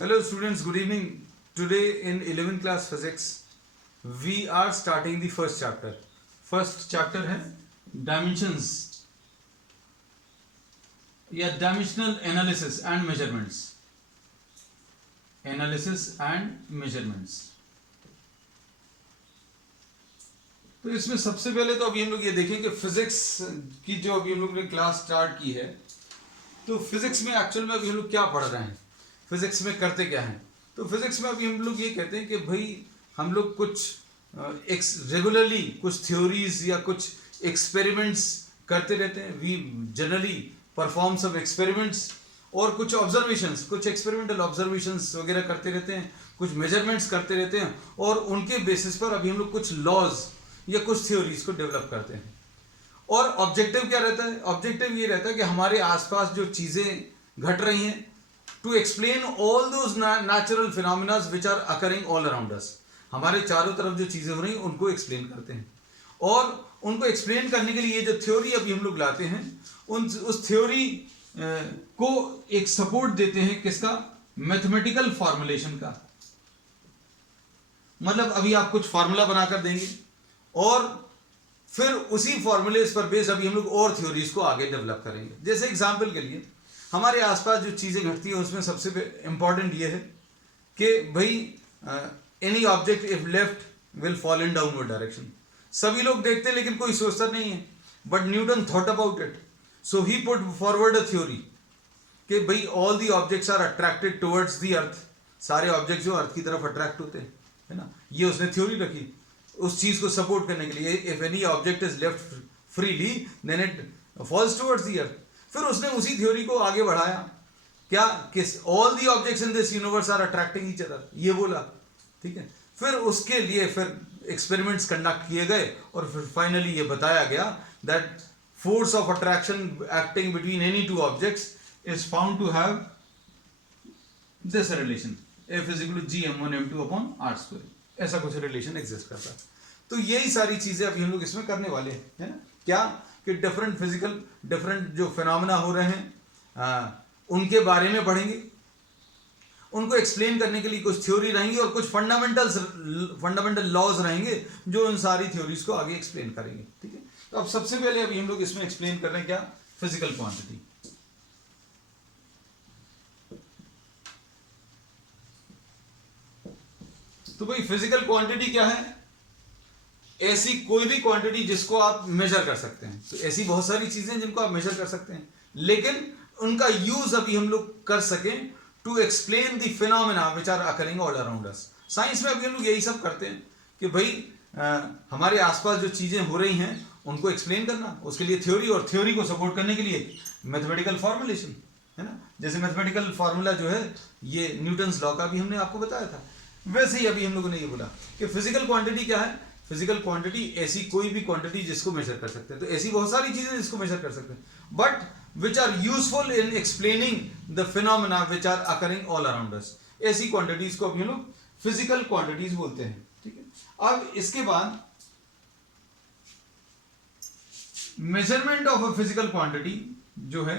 Hello students, good evening. Today in 11th class physics, we are starting the first chapter. First chapter है dimensions या dimensional analysis and measurements. Analysis and measurements. तो इसमें सबसे पहले तो अभी हम लोग ये देखें कि फिजिक्स की जो अभी हम लोग ने क्लास स्टार्ट की है, तो फिजिक्स में एक्चुअल में अभी हम लोग क्या पढ़ रहे हैं, फिजिक्स में करते क्या हैं। तो फिजिक्स में अभी हम लोग ये कहते हैं कि भाई हम लोग कुछ रेगुलरली कुछ थ्योरीज या कुछ एक्सपेरिमेंट्स करते रहते हैं। We generally perform some experiments और कुछ ऑब्जर्वेशंस, कुछ एक्सपेरिमेंटल ऑब्जर्वेशंस वगैरह करते रहते हैं, कुछ मेजरमेंट्स करते रहते हैं और उनके बेसिस पर अभी हम लोग कुछ लॉज या कुछ थ्योरीज को डेवलप करते हैं। और ऑब्जेक्टिव क्या रहता है? ऑब्जेक्टिव ये रहता है कि हमारे आसपास जो चीज़ें घट रही हैं, to explain all those natural phenomena which are occurring all around us. हमारे चारों तरफ जो चीज़ें हो रही हैं उनको एक्सप्लेन करते हैं और उनको एक्सप्लेन करने के लिए ये जो थ्योरी अभी हम लोग लाते हैं उस थ्योरी को एक सपोर्ट देते हैं किसका? मैथमेटिकल फॉर्मुलेशन का। मतलब अभी आप कुछ फार्मूला बनाकर देंगे और फिर उसी फॉर्मूलेस पर बेस अभी हम लोग और थ्योरीज को आगे डेवलप करेंगे। जैसे एग्जांपल के लिए हमारे आसपास जो चीज़ें घटती हैं उसमें सबसे इंपॉर्टेंट ये है कि भाई any object if left will fall in downward direction. सभी लोग देखते हैं लेकिन कोई सोचता नहीं है, but Newton thought about it, so he put forward a theory कि भाई all the objects are attracted towards the earth. सारे ऑब्जेक्ट जो अर्थ की तरफ अट्रैक्ट होते हैं, है ना, ये उसने थ्योरी रखी उस चीज को सपोर्ट करने के लिए। If any object is left freely then it falls towards the earth. फिर उसने उसी थ्योरी को आगे बढ़ाया, क्या किस all the objects in this universe are attracting each other, ये बोला। ठीक है, फिर उसके लिए फिर एक्सपेरिमेंट्स कंडक्ट किए गए और फिर फाइनली ये बताया गया that force of attraction acting between any two objects is found to have this relation, F is equal to G(m1m2) upon r²। ऐसा कुछ रिलेशन एग्जिस्ट करता है। तो यही सारी चीजें अभी हम लोग इसमें करने वाले हैं, है ना। क्या कि डिफरेंट फिजिकल डिफरेंट जो फिनोमेना हो रहे हैं उनके बारे में पढ़ेंगे, उनको एक्सप्लेन करने के लिए कुछ थ्योरी रहेंगी और कुछ फंडामेंटल लॉज रहेंगे जो उन सारी थ्योरीज को आगे एक्सप्लेन करेंगे। ठीक है, तो अब सबसे पहले अभी हम लोग इसमें एक्सप्लेन कर रहे हैं क्या? Physical quantity. तो भाई फिजिकल क्वांटिटी क्या है? ऐसी कोई भी क्वांटिटी जिसको आप मेजर कर सकते हैं। तो ऐसी बहुत सारी चीजें जिनको आप मेजर कर सकते हैं, लेकिन उनका यूज अभी हम लोग कर सकें to explain the phenomena which are occurring all around us. Science में अभी हम लोग यही सब करते हैं कि भाई हमारे आसपास जो चीजें हो रही हैं उनको एक्सप्लेन करना, उसके लिए थ्योरी, और थ्योरी को सपोर्ट करने के लिए मैथमेटिकल फॉर्मुलेशन, है ना। जैसे मैथमेटिकल फॉर्मूला जो है ये न्यूटन्स लॉ का भी हमने आपको बताया था, वैसे ही अभी हम लोगों ने ये बोला कि फिजिकल क्वांटिटी क्या है? फिजिकल क्वांटिटी ऐसी कोई भी क्वांटिटी जिसको मेजर कर सकते हैं। तो ऐसी बहुत सारी चीजें जिसको मेजर कर सकते हैं, but which are useful in explaining the phenomena which are occurring all around us. ऐसी क्वांटिटीज को अभी हम लोग फिजिकल क्वांटिटीज बोलते हैं। ठीक है, अब इसके बाद measurement of a physical quantity जो है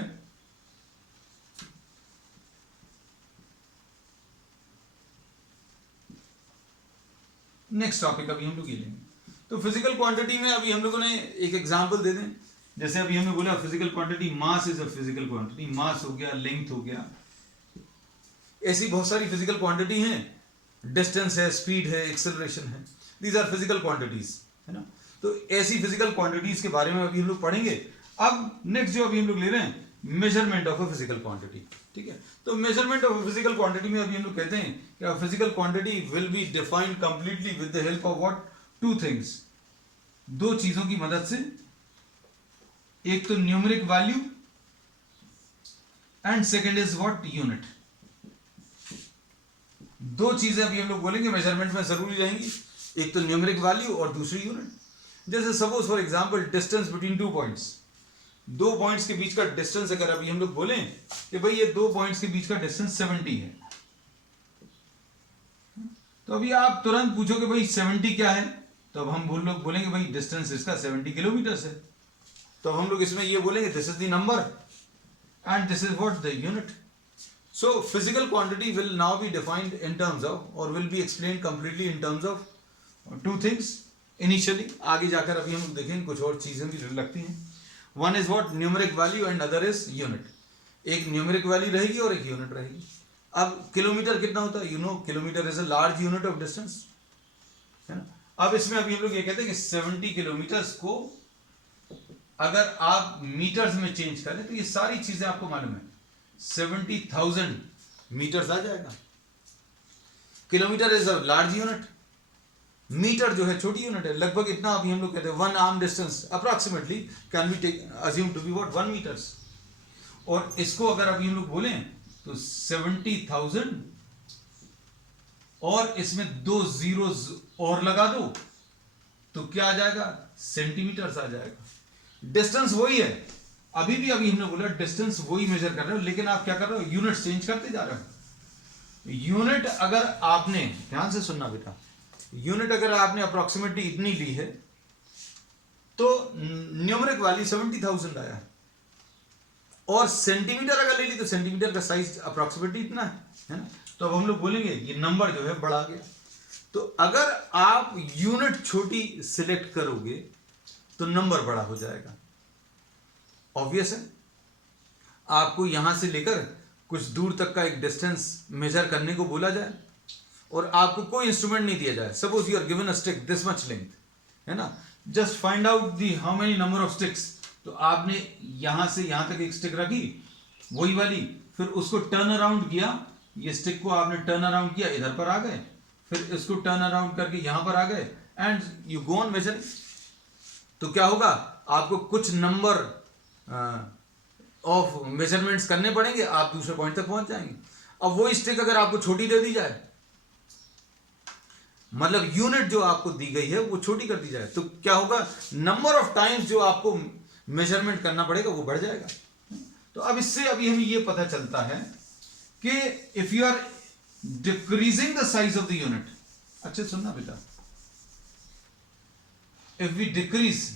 नेक्स्ट टॉपिक अभी हम लोग ये लेंगे। तो फिजिकल क्वांटिटी में अभी हम लोगों ने एक एग्जांपल दे दें। जैसे अभी हमने बोला physical quantity mass is a physical quantity, mass हो गया, लेंथ हो गया, ऐसी बहुत सारी फिजिकल क्वांटिटी हैं। डिस्टेंस है, स्पीड है, एक्सेलरेशन है, दीज आर फिजिकल क्वांटिटीज, है ना। तो ऐसी फिजिकल क्वांटिटीज के बारे में अभी हम लोग पढ़ेंगे। अब नेक्स्ट जो अभी हम लोग ले रहे हैं measurement of a physical quantity. ठीक है, तो मेजरमेंट ऑफ फिजिकल क्वांटिटी में अभी हम लोग कहते हैं कि physical quantity will be defined completely with the help of what? Two things, दो चीजों की मदद से। एक तो numeric value and second is what? Unit. दो चीजें अभी हम लोग बोलेंगे मेजरमेंट में जरूरी रहेंगी, एक तो न्यूमेरिक वैल्यू और दूसरी यूनिट। जैसे suppose for example distance between two points, दो पॉइंट्स के बीच का डिस्टेंस अगर अभी हम लोग बोलें कि भाई ये दो पॉइंट्स के बीच का डिस्टेंस 70 है, तो अभी आप तुरंत पूछोगे भाई 70 क्या है? तो अब हम लोग बोलेंगे भाई डिस्टेंस इसका 70 किलोमीटर है। तो अब हम लोग इसमें ये बोलेंगे this is the number and this is what? The unit. So physical quantity will now be defined in terms of or will be explained completely in terms of two things initially. आगे जाकर अभी हम लोग देखेंगे कुछ और चीजें भी लगती हैं. One is what numeric value and other is unit. एक न्यूमेरिक वैल्यू रहेगी और एक यूनिट रहेगी. अब किलोमीटर कितना होता है? Kilometre is a large unit of distance, है ना. अब इसमें अभी हम लोग ये कहते हैं कि 70 किलोमीटर्स को अगर आप मीटर्स में चेंज करें तो ये सारी चीजें आपको मालूम है 70,000 मीटर्स आ जाएगा. Kilometre is a large unit, metre जो है छोटी यूनिट है. लगभग इतना अभी हम लोग कहते हैं 1 arm distance approximately can be take assume to be what 1 metres. और इसको अगर अभी हम लोग बोलें तो 70,000 और इसमें 2 जीरोस और लगा दो तो क्या आ जाएगा? सेंटीमीटर्स आ जाएगा. डिस्टेंस वही है, अभी हमने बोला डिस्टेंस वही मेजर कर रहे हो, लेकिन आप क्या कर रहे हो? यूनिट चेंज करते जा रहे हो. यूनिट अगर आपने, ध्यान से सुनना बेटा, यूनिट अगर आपने अप्रोक्सीमेटली इतनी ली है तो न्यूमेरिक वैल्यू 70,000 आया, और सेंटीमीटर अगर ले ली तो सेंटीमीटर का साइज अप्रोक्सीमेटली इतना है ना. तो अब हम लोग बोलेंगे ये नंबर जो है बढ़ा गया. तो अगर आप यूनिट छोटी सिलेक्ट करोगे तो नंबर बड़ा हो जाएगा. ऑब्वियस है. आपको यहां से लेकर कुछ दूर तक का एक डिस्टेंस मेजर करने को बोला जाए और आपको कोई इंस्ट्रूमेंट नहीं दिया जाए. Suppose you are given a stick this much length, है ना. Just find out the how many number of sticks. तो आपने यहां से यहां तक एक स्टिक रखी वही वाली, फिर उसको टर्न अराउंड किया, ये स्टिक को आपने टर्न अराउंड किया, इधर पर आ गए, फिर इसको टर्न अराउंड करके यहां पर आ गए and you go on measuring. तो क्या होगा? आपको कुछ नंबर ऑफ मेजरमेंट्स करने पड़ेंगे, आप दूसरे पॉइंट तक पहुंच जाएंगे. अब वो स्टिक अगर आपको छोटी दे दी जाए, मतलब यूनिट जो आपको दी गई है वो छोटी कर दी जाए, तो क्या होगा? नंबर ऑफ टाइम्स जो आपको मेजरमेंट करना पड़ेगा वो बढ़ जाएगा. तो अब इससे अभी हमें ये पता चलता है कि if you are decreasing the size of the unit, अच्छे सुनना बेटा, if we decrease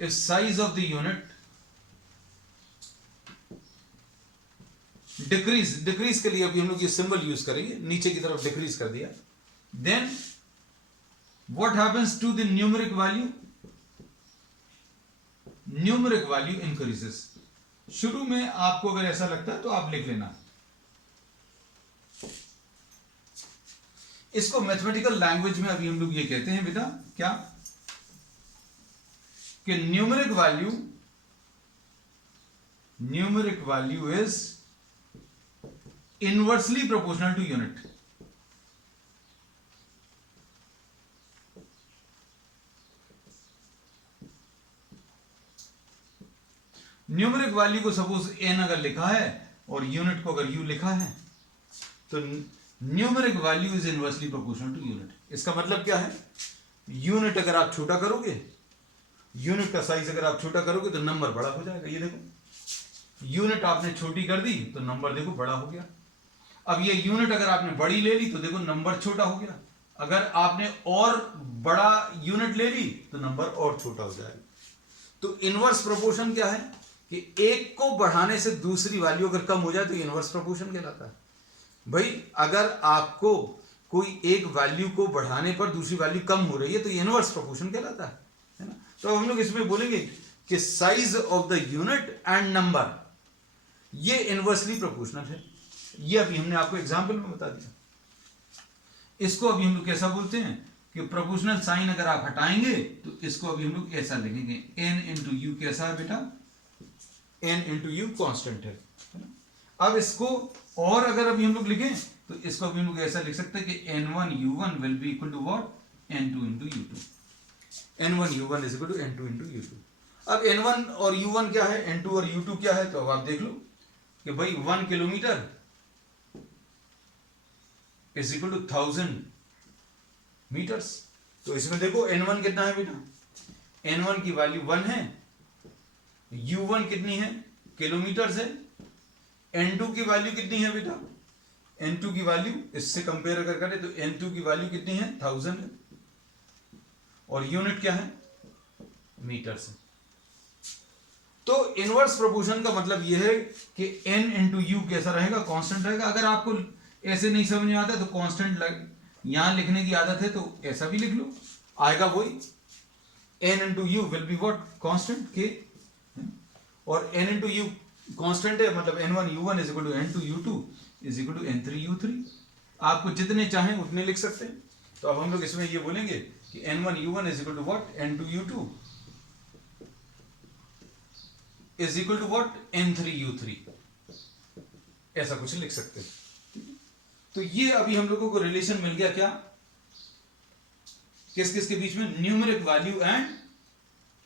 if size of the unit decrease के लिए अभी हम लोग ये सिंबल यूज करेंगे, नीचे की तरफ डिक्रीज कर दिया, then what happens to the numeric value? Numeric value increases. शुरू में आपको अगर ऐसा लगता है तो आप लिख लेना. इसको मैथमेटिकल लैंग्वेज में अभी हम लोग ये कहते हैं बेटा, क्या कि numeric value is inversely proportional to unit. Numeric value को सपोज n अगर लिखा है और यूनिट को अगर u लिखा है तो numeric value is inversely proportional to unit. इसका मतलब क्या है? यूनिट अगर आप छोटा करोगे, यूनिट का साइज अगर आप छोटा करोगे तो नंबर बड़ा हो जाएगा. ये देखो, यूनिट आपने छोटी कर दी तो नंबर देखो बड़ा हो गया. अब ये यूनिट अगर आपने बड़ी ले ली तो देखो नंबर छोटा हो गया. अगर आपने और बड़ा यूनिट ले ली तो नंबर और छोटा हो जाएगा. तो इनवर्स प्रोपोर्शन क्या है कि एक को बढ़ाने से दूसरी वैल्यू अगर कम हो जाए तो इनवर्स प्रोपोर्शन कहलाता है. भाई अगर आपको कोई एक वैल्यू को बढ़ाने पर दूसरी वैल्यू कम हो रही है तो इनवर्स प्रोपोर्शन कहलाता है ना. तो हम लोग इसमें बोलेंगे कि size of the unit and number ये इनवर्सली प्रोपोर्शनल है. ये अभी हमने आपको एग्जांपल में बता दिया. इसको अभी हम लोग कैसा बोलते हैं कि प्रोपोर्शनल साइन अगर आप हटाएंगे तो इसको अभी हम लोग ऐसा लिखेंगे, n इंटू यू. कैसा है बेटा? n इंटू यू कॉन्स्टेंट है ना. अब इसको और अगर अभी हम लोग लिखें तो इसको अभी हम लोग ऐसा लिख सकते हैं कि n1 u1 will be equal to what? n2 into u2. n1 u1 is equal to n2 into u2. अब n1 और u1 क्या है, n2 और u2 क्या है? तो अब आप देख लो कि भाई 1 kilometre is equal to 1000 metres. तो इसमें देखो n1 कितना है बेटा? n1 की वैल्यू 1 है, u1 कितनी है? किलोमीटर है. n2 की वैल्यू कितनी है बेटा? n2 की वैल्यू इससे कंपेयर अगर करें तो n2 की वैल्यू कितनी है? 1000 है. और यूनिट क्या है? मीटर से. तो इनवर्स प्रोपोर्शन का मतलब यह है कि n इंटू यू कैसा रहेगा, कांस्टेंट रहेगा। अगर आपको ऐसे नहीं समझ में आता तो कांस्टेंट यहां लिखने की आदत है तो ऐसा भी लिख लो, आएगा वही। n into you will be what, constant के, और n इंटू यू कांस्टेंट है, मतलब n1 u1 is equal to n2 u2 is equal to n3 u3। आपको जितने चाहें उतने लिख सकते हैं। तो अब हम लोग इसमें ये बोलेंगे कि n1 u1 is equal to what, n2 u2 is equal to what, n3 u3, ऐसा कुछ लिख सकते हैं। तो ये अभी हम लोगों को रिलेशन मिल गया क्या, किस किस के बीच में, न्यूमेरिक वैल्यू एंड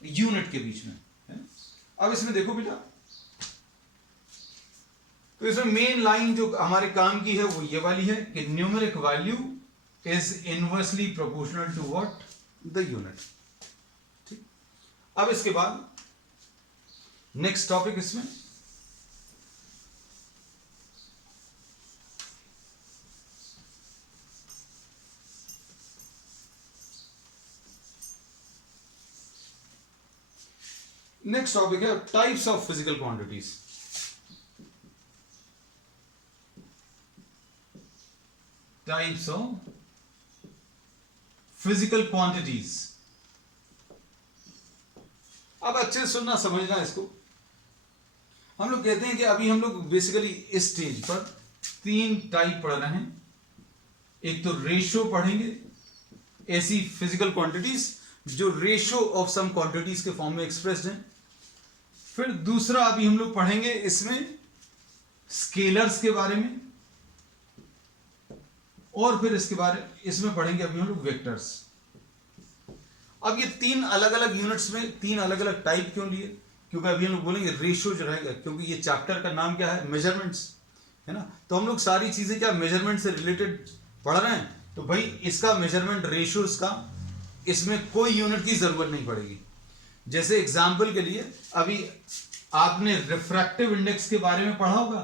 यूनिट के बीच में है? अब इसमें देखो बेटा, तो इसमें मेन लाइन जो हमारे काम की है वो ये वाली है कि numeric value is inversely proportional to what, the unit. ठीक, अब इसके बाद नेक्स्ट टॉपिक इसमें नेक्स्ट टॉपिक है types of physical quantities. Types of physical quantities. अब अच्छे से सुनना, समझना इसको। हम लोग कहते हैं कि अभी हम लोग बेसिकली इस स्टेज पर 3 टाइप पढ़ रहे हैं। एक तो रेशियो पढ़ेंगे, ऐसी फिजिकल क्वांटिटीज जो रेशियो ऑफ सम क्वांटिटीज के फॉर्म में एक्सप्रेस्ड हैं। फिर दूसरा अभी हम लोग पढ़ेंगे इसमें स्केलर्स के बारे में, और फिर इसमें पढ़ेंगे अभी हम लोग वेक्टर्स। अब ये 3 अलग अलग यूनिट्स में 3 अलग अलग टाइप क्यों लिए, क्योंकि अभी हम लोग बोलेंगे रेशियो जो रहेगा, क्योंकि ये चैप्टर का नाम क्या है, मेजरमेंट्स है ना। तो हम लोग सारी चीजें क्या मेजरमेंट से रिलेटेड पढ़ रहे हैं, तो भाई इसका मेजरमेंट रेशियोज का इसमें कोई यूनिट की जरूरत नहीं पड़ेगी। जैसे एग्जाम्पल के लिए अभी आपने रिफ्रैक्टिव इंडेक्स के बारे में पढ़ा होगा।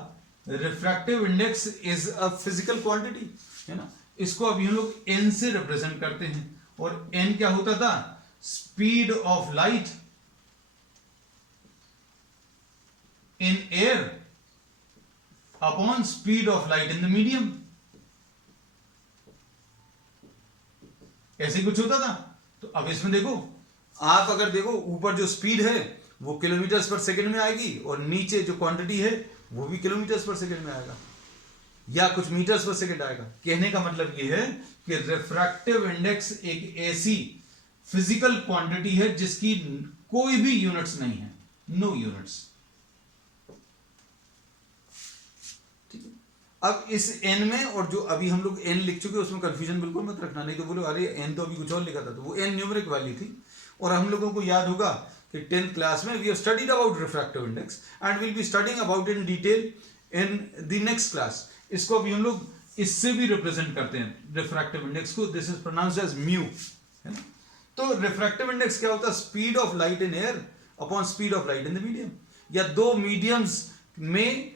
Refractive index is a physical quantity है ना। इसको अभी हम लोग n से रिप्रेजेंट करते हैं, और n क्या होता था, speed of light in air upon speed of light in the medium, ऐसे कुछ होता था। तो अब इसमें देखो, आप अगर देखो ऊपर जो स्पीड है वो किलोमीटर्स पर सेकंड में आएगी, और नीचे जो क्वांटिटी है वो भी किलोमीटर्स पर सेकंड में आएगा, या कुछ मीटर्स पर सेकंड आएगा। कहने का मतलब ये है कि रिफ्रैक्टिव इंडेक्स एक ऐसी फिजिकल क्वांटिटी है जिसकी कोई भी यूनिट्स नहीं है, नो यूनिट्स। ठीक है, अब इस n में, और जो अभी हम लोग n लिख चुके उसमें कंफ्यूजन बिल्कुल मत रखना, नहीं तो बोलो अरे n तो अभी कुछ और लिखा था, तो वो n न्यूमेरिक वैल्यू थी। और हम लोगों को याद होगा कि 10th क्लास में we have studied about refractive index and will be studying about in detail in the next class. इसको अभी हम लोग इससे भी रिप्रेजेंट करते हैं रिफ्रैक्टिव इंडेक्स को, this is pronounced as mu है ना। तो रिफ्रैक्टिव इंडेक्स क्या होता है, speed of light in air upon speed of light in the medium, या दो मीडियम्स में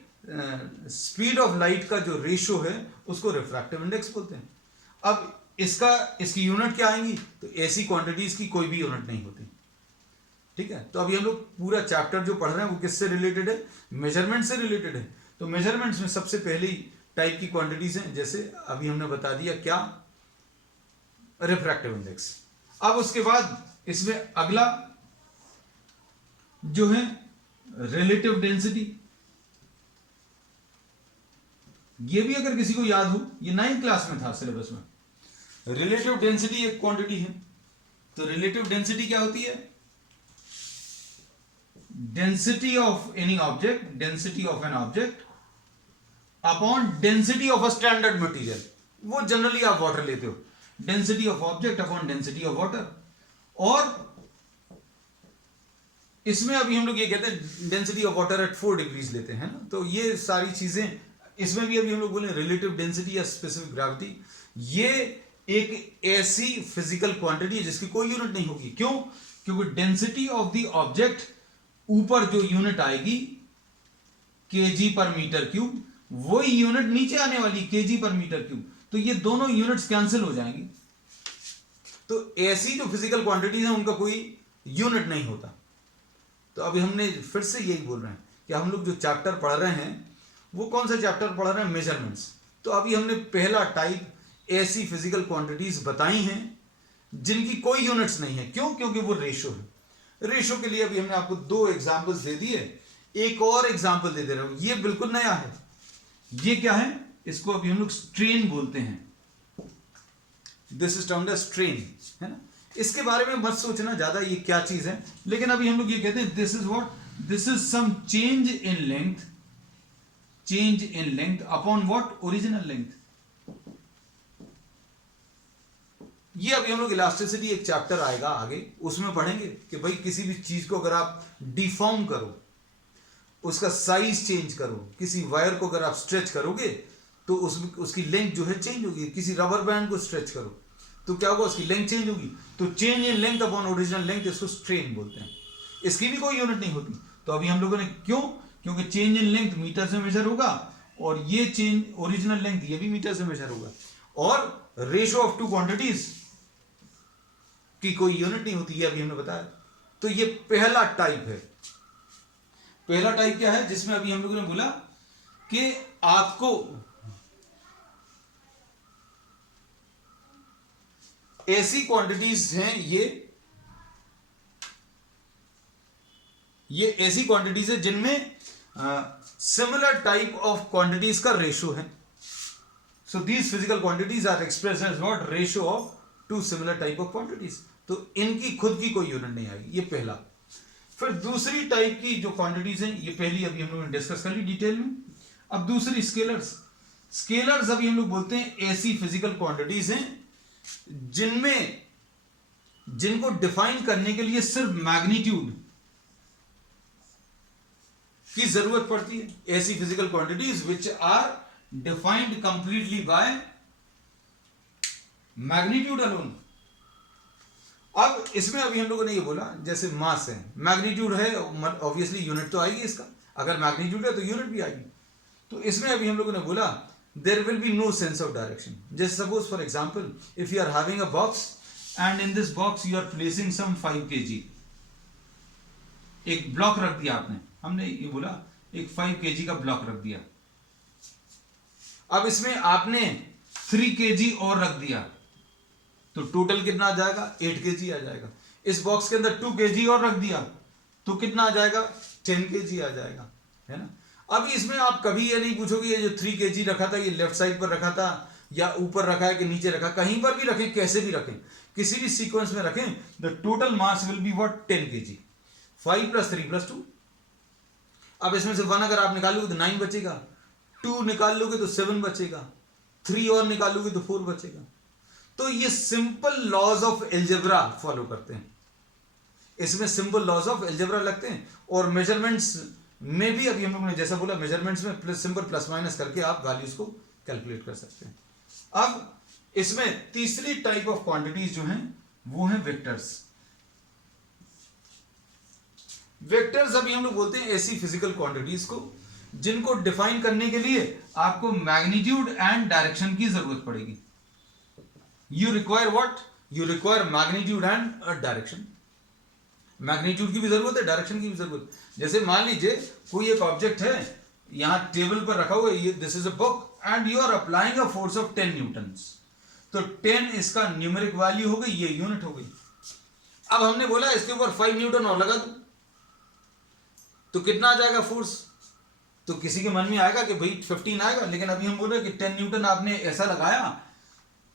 स्पीड ऑफ लाइट का जो रेशियो है उसको रिफ्रैक्टिव इंडेक्स बोलते हैं। अब इसकी यूनिट क्या आएंगी, तो ऐसी क्वांटिटीज की कोई भी यूनिट नहीं होती। ठीक है, तो अभी हम लोग पूरा चैप्टर जो पढ़ रहे हैं वो किससे रिलेटेड है, मेजरमेंट से रिलेटेड है। तो मेजरमेंट्स में सबसे पहली टाइप की क्वांटिटीज हैं, जैसे अभी हमने बता दिया क्या, रिफ्रैक्टिव इंडेक्स। अब उसके बाद इसमें अगला जो है रिलेटिव डेंसिटी। ये भी अगर किसी को याद हो, ये 9th क्लास में था सिलेबस में। रिलेटिव डेंसिटी एक क्वांटिटी है। तो रिलेटिव डेंसिटी क्या होती है, density of any object, density of an object upon density of a standard material. वो जनरली आप वाटर लेते हो, density of object upon density of water. और इसमें अभी हम लोग ये कहते हैं density of water at 4 degrees लेते हैं ना। तो ये सारी चीजें इसमें भी अभी हम लोग बोले रिलेटिव डेंसिटी या स्पेसिफिक ग्रेविटी, ये एक ऐसी फिजिकल क्वांटिटी है जिसकी कोई यूनिट नहीं होगी। क्यों, क्योंकि डेंसिटी ऑफ द ऑब्जेक्ट ऊपर जो यूनिट आएगी केजी पर मीटर क्यूब, वही यूनिट नीचे आने वाली केजी पर मीटर क्यूब। तो ये दोनों यूनिट्स कैंसिल हो जाएंगी। तो ऐसी जो फिजिकल क्वांटिटीज हैं उनका कोई यूनिट नहीं होता। तो अभी हमने फिर से यही बोल रहे हैं कि हम लोग जो चैप्टर पढ़ रहे हैं वो कौन सा चैप्टर पढ़ रहे हैं, मेजरमेंट्स। तो अभी हमने पहला टाइप ऐसी फिजिकल क्वांटिटीज बताई हैं जिनकी कोई यूनिट्स नहीं है। क्यों? क्योंकि वो रेशो है। रेशो के लिए अभी हमने आपको 2 एग्जाम्पल्स दे दिए, एक और एग्जाम्पल दे रहा हूं, ये बिल्कुल नया है। ये क्या है? इसको अभी हम लोग स्ट्रेन बोलते हैं। This is termed as strain, है ना। इसके बारे में मत सोचना ज्यादा ये क्या चीज है, लेकिन अभी हम लोग ये कहते हैं this is what, this is some change in length, change in length upon what, original length. ये अभी हम लोग इलास्टिसिटी एक चैप्टर आएगा आगे, उसमें पढ़ेंगे कि भाई किसी भी चीज को अगर आप डिफॉर्म करो, उसका साइज चेंज करो, किसी वायर को अगर आप स्ट्रेच करोगे तो उसकी लेंथ जो है चेंज होगी। किसी रबर बैंड को स्ट्रेच करो तो क्या होगा, उसकी लेंथ चेंज होगी। तो change in length upon original length, इसको स्ट्रेन बोलते हैं। इसकी भी कोई यूनिट नहीं होती। तो अभी हम लोगों ने क्यों, क्योंकि चेंज इन लेंथ मीटर से मेजर होगा और ये चेंज ओरिजिनल लेंथ ये भी मीटर से मेजर होगा। और रेशो ऑफ टू क्वांटिटीज की कोई यूनिट नहीं होती, ये अभी हमने बताया। तो ये पहला टाइप है। पहला टाइप क्या है? जिसमें अभी हम लोगों ने बोला कि आपको ऐसी क्वांटिटीज हैं, ये ऐसी क्वांटिटीज है जिनमें सिमिलर टाइप ऑफ क्वांटिटीज का रेशो है। So these physical quantities are expressed as what, ratio of two similar type of quantities. तो इनकी खुद की कोई यूनिट नहीं आएगी, ये पहला। फिर दूसरी टाइप की जो क्वांटिटीज हैं, ये पहली अभी हम लोगों ने डिस्कस कर ली डिटेल में। अब दूसरी स्केलर्स। स्केलर्स अभी हम लोग बोलते हैं ऐसी फिजिकल क्वांटिटीज हैं जिनको डिफाइन करने के लिए सिर्फ मैग्नीट्यूड की जरूरत पड़ती है। ऐसी physical quantities which are defined completely by magnitude alone. अब इसमें अभी हम लोगों ने ये बोला जैसे मास है, मैग्नीट्यूड है, ऑब्वियसली यूनिट तो आएगी इसका। अगर मैग्नीट्यूड है तो यूनिट भी आएगी। तो इसमें अभी हम लोगों ने बोला there will be no sense of direction. Just suppose for example, if you are having a box and in this box you are placing some 5 kg, एक ब्लॉक रख दिया आपने, हमने ये बोला एक 5 kg का ब्लॉक रख दिया। अब इसमें आपने 3 kg और रख दिया तो टोटल कितना आ जाएगा, 8 kg आ जाएगा। इस बॉक्स के अंदर 2 kg और रख दिया तो कितना आ जाएगा, 10 kg आ जाएगा, है ना। अब इसमें आप कभी ये नहीं पूछोगे ये जो 3 kg रखा था ये लेफ्ट साइड पर रखा था या ऊपर रखा है कि नीचे रखा, कहीं पर भी रखें, कैसे भी रखें, किसी भी सीक्वेंस में रखें, the total mass will be what, 10 kg। 5 + 3 + 2। अब इसमें से 1 अगर आप निकालोगे तो 9 बचेगा, 2 निकाल लोगे तो 7 बचेगा, 3 और निकालोगे तो 4 बचेगा। तो ये simple laws of algebra follow करते हैं। इसमें सिंपल लॉज ऑफ एल्जेब्रा लगते हैं। और मेजरमेंट्स में भी अभी हम लोगों ने जैसा बोला, मेजरमेंट्स में सिंपल प्लस माइनस करके आप वैल्यूज को कैलकुलेट कर सकते हैं। अब इसमें तीसरी टाइप ऑफ क्वांटिटीज जो हैं वो हैं वेक्टर्स। वेक्टर्स अभी हम लोग बोलते हैं ऐसी फिजिकल क्वांटिटीज को जिनको डिफाइन करने के लिए आपको मैग्नीट्यूड एंड डायरेक्शन की जरूरत पड़ेगी। You require what, you require magnitude and direction. Magnitude की भी जरूरत है, डायरेक्शन की भी जरूरत। जैसे मान लीजिए कोई एक ऑब्जेक्ट है यहां टेबल पर रखा हुआ है, this is a book and you are applying a force of 10 newtons. तो 10 इसका न्यूमेरिक वैल्यू हो गई, ये यूनिट हो गई। अब हमने बोला इसके ऊपर 5 न्यूटन और लगा दो तो कितना आ जाएगा फोर्स। तो किसी के मन में आएगा कि भाई 15 आएगा, लेकिन अभी हम बोल रहे हैं कि 10 न्यूटन आपने ऐसा लगाया,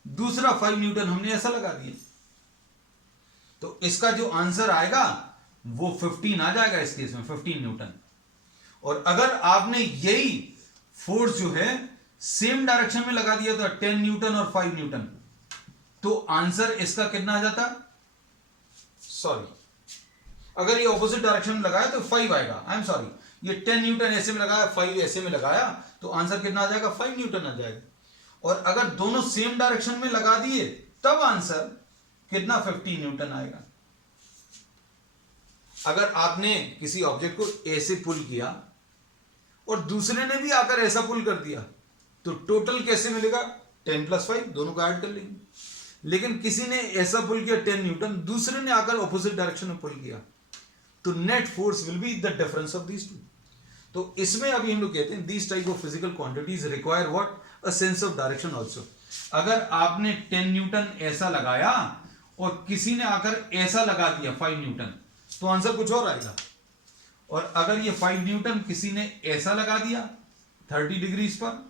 दूसरा 5 न्यूटन हमने ऐसा लगा दिया, तो इसका जो आंसर आएगा वो 15 आ जाएगा इस केस में, 15 न्यूटन। और अगर आपने यही फोर्स जो है सेम डायरेक्शन में लगा दिया था 10 न्यूटन और 5 न्यूटन, तो आंसर इसका कितना आ जाता, सॉरी, अगर ये ऑपोजिट डायरेक्शन में लगाया तो 5 आएगा, आई एम सॉरी, ये 10 न्यूटन ऐसे में लगाया, 5 ऐसे में लगाया, तो आंसर कितना आ जाएगा, 5 न्यूटन आ जाएगा। और अगर दोनों सेम डायरेक्शन में लगा दिए तब आंसर कितना, 15 न्यूटन आएगा। अगर आपने किसी ऑब्जेक्ट को ऐसे पुल किया और दूसरे ने भी आकर ऐसा पुल कर दिया तो टोटल कैसे मिलेगा, 10 + 5, दोनों को ऐड कर लेंगे। लेकिन किसी ने ऐसा पुल किया 10 न्यूटन, दूसरे ने आकर ऑपोजिट डायरेक्शन में पुल किया तो net force will be the difference of these two. तो इसमें अभी हम लोग कहते हैं these type of physical quantities require what, a sense of direction also. अगर आपने 10 न्यूटन ऐसा लगाया और किसी ने आकर ऐसा लगा दिया 5 न्यूटन, तो आंसर कुछ और आएगा। और अगर ये 5 न्यूटन किसी ने ऐसा लगा दिया 30 डिग्रीज पर,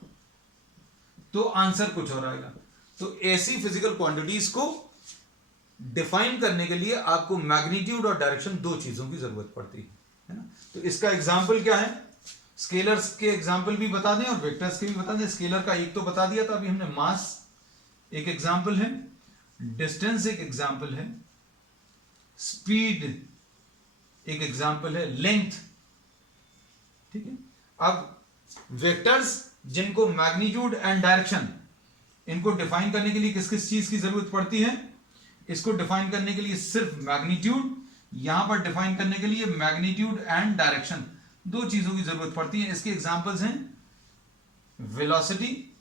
तो आंसर कुछ और आएगा। तो ऐसी फिजिकल क्वांटिटीज को डिफाइन करने के लिए आपको मैग्नीट्यूड और डायरेक्शन, दो चीजों की जरूरत पड़ती है ना। तो इसका एग्जाम्पल क्या है, स्केलर्स के एग्जाम्पल भी बता दें और वेक्टर्स के भी बता दें। स्केलर का एक तो बता दिया था अभी हमने, मास एक एग्जाम्पल है, डिस्टेंस एक एग्जाम्पल है, स्पीड एक एग्जाम्पल है, लेंथ, ठीक है। अब वेक्टर्स जिनको मैग्नीट्यूड एंड डायरेक्शन, इनको डिफाइन करने के लिए किस किस चीज की जरूरत पड़ती है, इसको डिफाइन करने के लिए सिर्फ मैग्नीट्यूड, यहां पर डिफाइन करने के लिए मैग्नीट्यूड एंड डायरेक्शन, दो चीजों की जरूरत पड़ती है। इसके एग्जांपल्स हैं वेलोसिटी,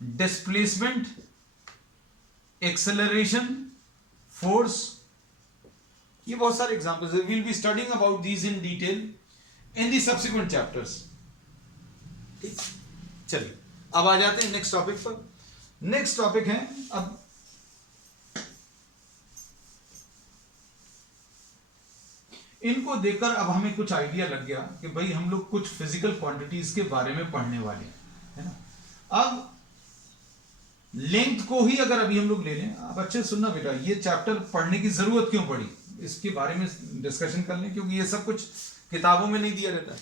डिस्प्लेसमेंट, एक्सेलरेशन, फोर्स, ये बहुत सारे एग्जांपल्स हैं। Will be studying about these in detail in the subsequent chapters. ठीक, चलिए अब आ जाते हैं नेक्स्ट टॉपिक पर। नेक्स्ट टॉपिक है, अब इनको देखकर अब हमें कुछ आइडिया लग गया कि भाई हम लोग कुछ फिजिकल क्वांटिटीज के बारे में पढ़ने वाले हैं, है ना। अब लेंथ को ही अगर अभी हम लोग ले लें, अब अच्छे से सुनना बेटा, ये चैप्टर पढ़ने की जरूरत क्यों पड़ी, इसके बारे में डिस्कशन कर लें, क्योंकि ये सब कुछ किताबों में नहीं दिया रहता है।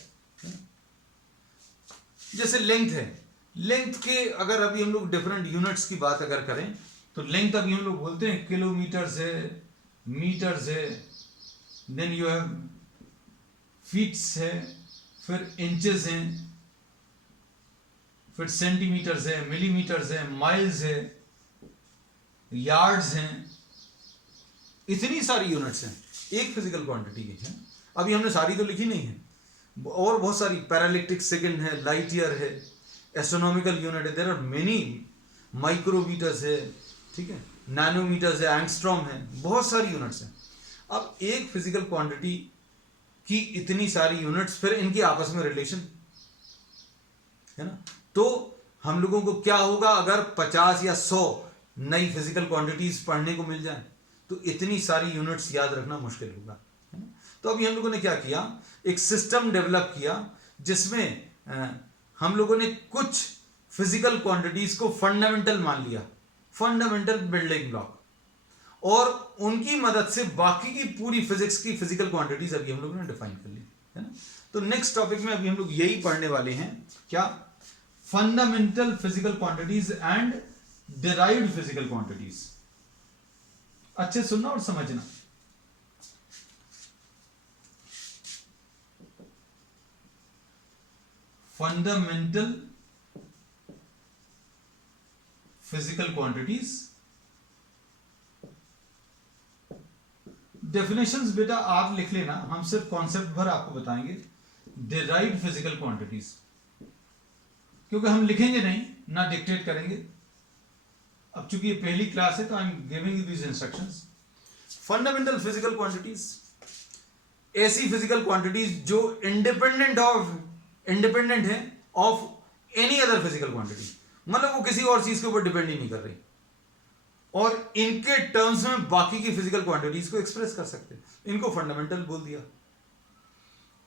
जैसे लेंथ है, लेंथ के अगर अभी हम लोग डिफरेंट यूनिट्स की बात अगर करें, तो लेंथ अभी हम लोग बोलते हैं किलोमीटर्स है, मीटर्स है, देन यू हैव फीट्स है, फिर इंचेस हैं, फिर सेंटीमीटर्स है, मिलीमीटर्स है, माइल्स है, यार्ड्स हैं, इतनी सारी यूनिट्स हैं एक फिजिकल क्वांटिटी की है। अभी हमने सारी तो लिखी नहीं है, और बहुत सारी, पैरालिटिक सेकंड है, लाइट ईयर है, एस्ट्रोनॉमिकल यूनिट है, देयर आर मेनी, माइक्रोमीटर्स है, ठीक है, नैनोमीटर्स है, एंगस्ट्रॉम है, बहुत सारी यूनिट्स हैं। अब एक फिजिकल क्वांटिटी की इतनी सारी यूनिट्स, फिर इनकी आपस में रिलेशन, है ना। तो हम लोगों को क्या होगा अगर 50 या 100 नई फिजिकल क्वांटिटीज पढ़ने को मिल जाए, तो इतनी सारी यूनिट्स याद रखना मुश्किल होगा, है ना। तो अभी हम लोगों ने क्या किया, एक सिस्टम डेवलप किया जिसमें हम लोगों ने कुछ फिजिकल क्वांटिटीज को फंडामेंटल मान लिया, फंडामेंटल बिल्डिंग ब्लॉक, और उनकी मदद से बाकी की पूरी फिजिक्स की फिजिकल क्वांटिटीज अभी हम लोगों ने डिफाइन कर ली, है ना। तो नेक्स्ट टॉपिक में अभी हम लोग यही पढ़ने वाले हैं, क्या, fundamental physical quantities and derived physical quantities. अच्छे सुनना और समझना। फंडामेंटल फिजिकल क्वांटिटीज, डेफिनेशंस बेटा आप लिख लेना, हम सिर्फ कॉन्सेप्ट भर आपको बताएंगे। डिराइव्ड फिजिकल क्वांटिटीज, क्योंकि हम लिखेंगे नहीं ना डिक्टेट करेंगे। अब चूंकि ये पहली क्लास है तो I am giving you these instructions. Fundamental physical quantities, ऐसी फिजिकल क्वांटिटीज जो इंडिपेंडेंट है of any other physical quantity, मतलब वो किसी और चीज के ऊपर डिपेंड ही नहीं कर रही, और इनके टर्म्स में बाकी की फिजिकल क्वांटिटीज को एक्सप्रेस कर सकते हैं, इनको फंडामेंटल बोल दिया।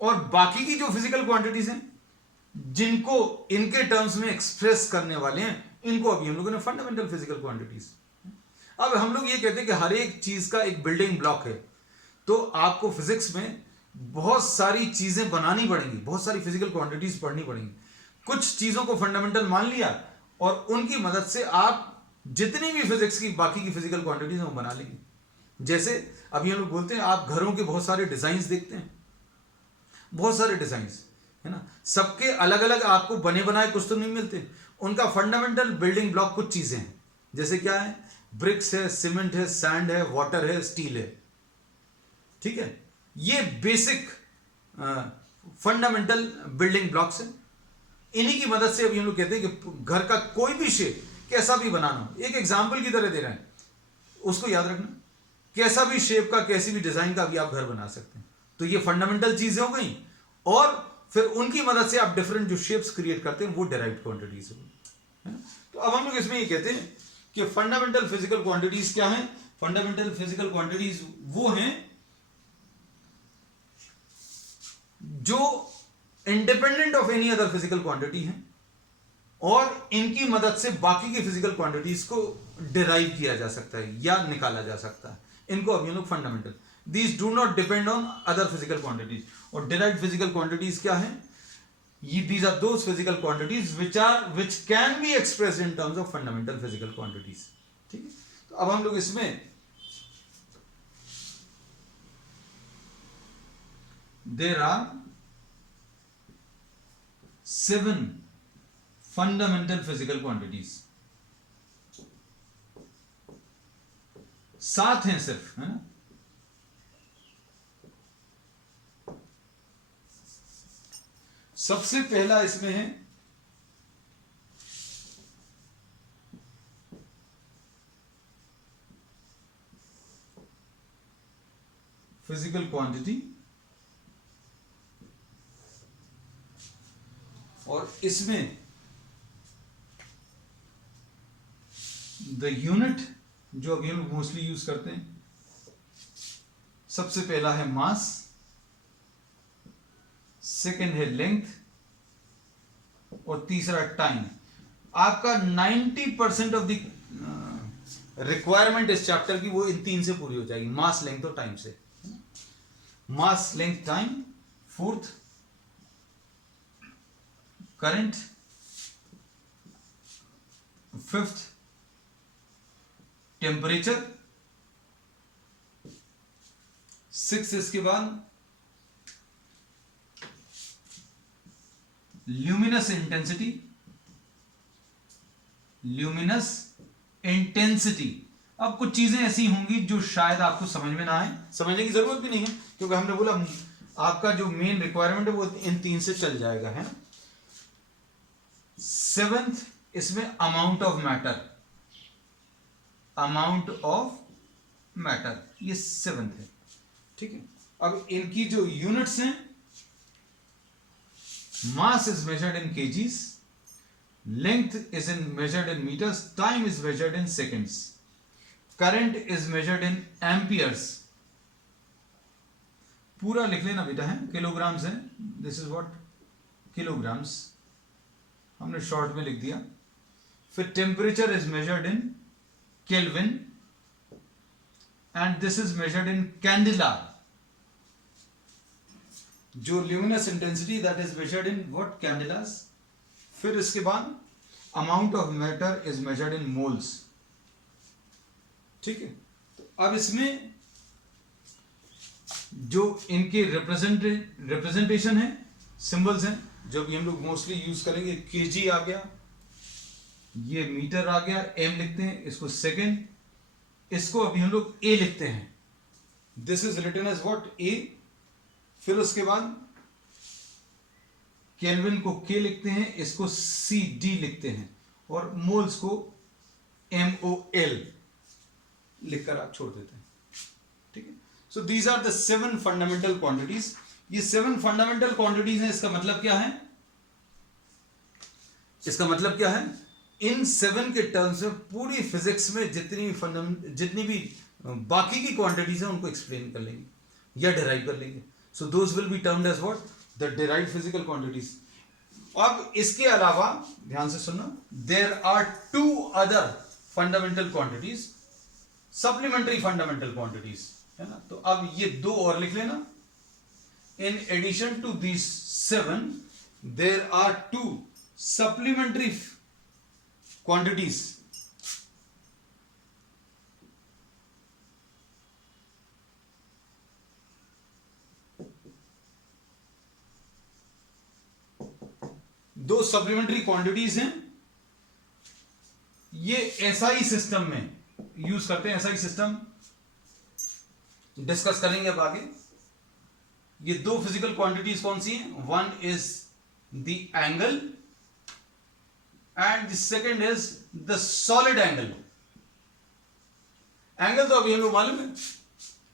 और बाकी की जो फिजिकल क्वांटिटीज हैं जिनको इनके टर्म्स में एक्सप्रेस करने वाले हैं, इनको अभी हम लोगों ने फंडामेंटल फिजिकल क्वांटिटीज। अब हम लोग ये कहते हैं कि हर एक चीज का एक बिल्डिंग ब्लॉक है, तो आपको फिजिक्स में बहुत सारी चीजें बनानी पड़ेंगी, बहुत सारी फिजिकल क्वांटिटीज पढ़नी पड़ेंगी। कुछ चीजों को फंडामेंटल मान लिया और उनकी मदद से आप जितनी भी फिजिक्स की बाकी की फिजिकल क्वांटिटीज वो बना लेंगे। जैसे अभी हम लोग बोलते हैं, आप घरों के बहुत सारे डिजाइन देखते हैं, बहुत सारे डिजाइन, है ना, सबके अलग अलग आपको बने बनाए कुछ तो नहीं मिलते, उनका फंडामेंटल बिल्डिंग ब्लॉक कुछ चीजें हैं। जैसे क्या है, ब्रिक्स है, सीमेंट है, सैंड है, वाटर है, स्टील है, ठीक है। ये बेसिक फंडामेंटल बिल्डिंग ब्लॉक्स हैं। इन्हीं की मदद से अभी हम लोग कहते हैं कि घर का कोई भी शेप कैसा भी बनाना हो, एक एग्जाम्पल की तरह दे रहे हैं, उसको याद रखना। कैसा भी शेप का, कैसी भी डिजाइन का भी आप घर बना सकते हैं। तो ये फंडामेंटल चीजें हो गई, और फिर उनकी मदद से आप डिफरेंट जो शेप्स क्रिएट करते हैं वो डेराइव्ड क्वांटिटीज हो गई, है ना। तो अब हम लोग इसमें ये कहते हैं कि फंडामेंटल फिजिकल क्वांटिटीज क्या हैं। फंडामेंटल फिजिकल क्वांटिटीज वो हैं जो independent of any other physical quantity हैं, और इनकी मदद से बाकी की फिजिकल क्वांटिटीज को डिराइव किया जा सकता है या निकाला जा सकता है। इनको अब ये लोग fundamental, these do not depend on other physical quantities. और डिराइव्ड फिजिकल क्वांटिटीज क्या है? ये these are those physical quantities which can be expressed in terms of fundamental physical quantities. ठीक है, तो अब हम लोग इसमें there are 7 fundamental physical quantities. 7 हैं सिर्फ, है ना। सबसे पहला इसमें है फिजिकल क्वांटिटी, और इसमें द यूनिट जो अभी हम मोस्टली यूज करते हैं, सबसे पहला है मास, सेकेंड है लेंथ, और तीसरा टाइम। आपका 90% ऑफ द रिक्वायरमेंट इस चैप्टर की वो इन 3 से पूरी हो जाएगी, मास, लेंथ और टाइम से। Mass, length, time. Fourth current. Fifth temperature. Six इसके बाद ल्यूमिनस इंटेंसिटी। Luminous intensity. अब कुछ चीजें ऐसी होंगी जो शायद आपको समझ में ना आए, समझने की जरूरत भी नहीं है, क्योंकि हमने बोला आपका जो मेन रिक्वायरमेंट है वो इन 3 से चल जाएगा, है ना। 7th इसमें amount of matter. Amount of matter, ये 7th है। ठीक है, अब इनकी जो यूनिट्स हैं, mass is measured in kgs, length is measured in meters, time is measured in seconds, current is measured in amperes। पूरा लिख लेना बेटा, है किलोग्राम्स है, दिस इज व्हाट किलोग्राम्स, हमने शॉर्ट में लिख दिया। फिर temperature is measured in kelvin, and this is measured in candela. जो luminous intensity that is measured in what candelas. फिर इसके बाद amount of matter is measured in moles. ठीक है, तो अब इसमें जो इनके रिप्रेजेंटेशन है, सिंबल्स हैं, जो भी हम लोग मोस्टली यूज करेंगे, केजी आ गया, ये मीटर आ गया, एम लिखते हैं इसको, सेकेंड, इसको अभी हम लोग ए लिखते हैं, this is written as what A. फिर उसके बाद केल्विन को के लिखते हैं, इसको सी डी लिखते हैं, और मोल्स को एम ओ एल लिखकर आप छोड़ देते हैं। ठीक है, so these are the 7 fundamental quantities. ये 7 फंडामेंटल क्वांटिटीज हैं। इसका मतलब क्या है? इसका मतलब क्या है? इन 7 के टर्म्स में पूरी फिजिक्स में जितनी भी बाकी की क्वांटिटीज हैं उनको एक्सप्लेन कर लेंगे या डिराइव कर लेंगे। So those will be termed as what? The derived physical quantities. अब इसके अलावा ध्यान से सुनना, there are 2 other fundamental quantities, supplementary fundamental quantities, है ना। तो अब ये 2 और लिख लेना। In addition to these 7 there are 2 supplementary quantities. दो सप्लीमेंट्री क्वांटिटीज हैं, ये एसआई सिस्टम में यूज करते हैं। एसआई सिस्टम डिस्कस करेंगे अब आगे। ये 2 फिजिकल क्वांटिटीज कौन सी हैं? One is the angle and the second is the solid angle. Angle तो अभी हमें मालूम है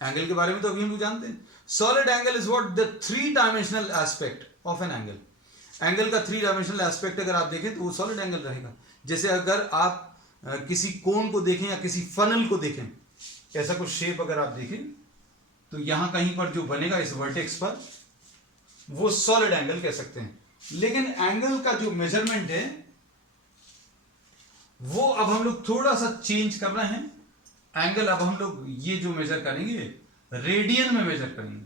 एंगल के बारे में तो अभी हम लोग जानते हैं। Solid angle is what the 3 dimensional aspect of an angle. Angle का 3 डायमेंशनल एस्पेक्ट अगर आप देखें तो वो सॉलिड एंगल रहेगा। जैसे अगर आप किसी कोन को देखें या किसी फनल को देखें, ऐसा कुछ शेप अगर आप देखें तो यहां कहीं पर जो बनेगा इस वर्टेक्स पर, वो सॉलिड एंगल कह सकते हैं। लेकिन एंगल का जो मेजरमेंट है वो अब हम लोग थोड़ा सा चेंज कर रहे हैं। एंगल अब हम लोग ये जो मेजर करेंगे रेडियन में मेजर करेंगे।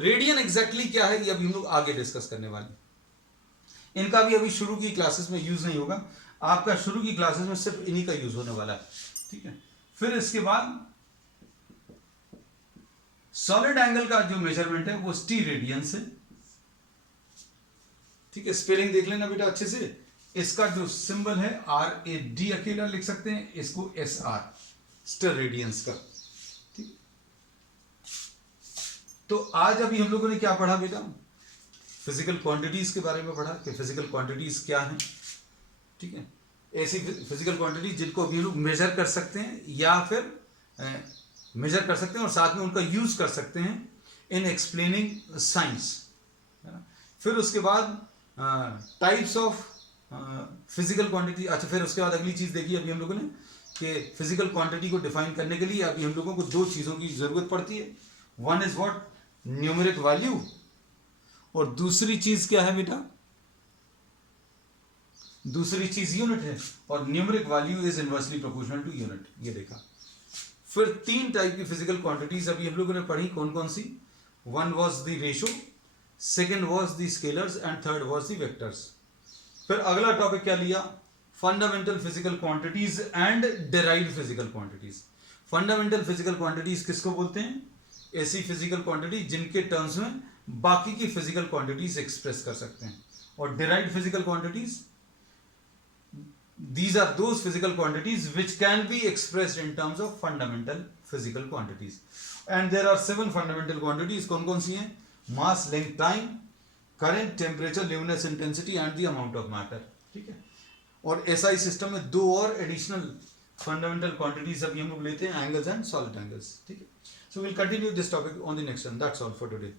रेडियन एग्जैक्टली क्या है ये अभी हम लोग आगे डिस्कस करने वाले। इनका भी अभी शुरू की क्लासेस में यूज नहीं होगा, आपका शुरू की क्लासेस में सिर्फ इन्हीं का यूज होने वाला है, ठीक है। फिर इसके बाद सॉलिड एंगल का जो मेजरमेंट है वो टी रेडियंस है, ठीक है। स्पेलिंग देख लेना बेटा अच्छे से। इसका जो सिंबल है RAD अकेला लिख सकते हैं, इसको SR स्टर रेडियंस का, ठीक। तो आज अभी हम लोगों ने क्या पढ़ा बेटा, फिजिकल क्वांटिटीज के बारे में पढ़ा कि फिजिकल क्वांटिटीज क्या हैं, ठीक है। ऐसी फिजिकल क्वांटिटीज जिनको अभी हम लोग मेजर कर सकते हैं या फिर मेजर कर सकते हैं और साथ में उनका यूज कर सकते हैं इन एक्सप्लेनिंग साइंस। फिर उसके बाद टाइप्स ऑफ फिजिकल क्वांटिटी। अच्छा, फिर उसके बाद अगली चीज देखी अभी हम लोगों ने कि फिजिकल क्वांटिटी को डिफाइन करने के लिए अभी हम लोगों को 2 चीजों की जरूरत पड़ती है। One is what, numeric value, और दूसरी चीज क्या है बेटा, दूसरी चीज यूनिट है, और numeric value is inversely proportional to unit, ये देखा। फिर 3 टाइप की फिजिकल क्वांटिटीज अभी हम लोगों ने पढ़ी, कौन कौन सी। One was the ratio, second was the scalars and third was the vectors. फिर अगला टॉपिक क्या लिया, fundamental physical quantities and derived physical quantities. Fundamental physical quantities किसको बोलते हैं, ऐसी फिजिकल क्वांटिटी जिनके टर्म्स में बाकी की फिजिकल क्वांटिटीज एक्सप्रेस कर सकते हैं। और derived physical quantities, these are those physical quantities which can be expressed in terms of fundamental physical quantities. And there are 7 fundamental quantities. कौन कौन सी हैं, mass, length, time, current, temperature, luminous intensity and the amount of matter, ठीक है। और SI system में 2 और additional fundamental quantities अभी हम लोग लेते हैं, एंगल्स एंड सॉलिड एंगल्स, ठीक है। So will continue this topic on the next one. That's all for today.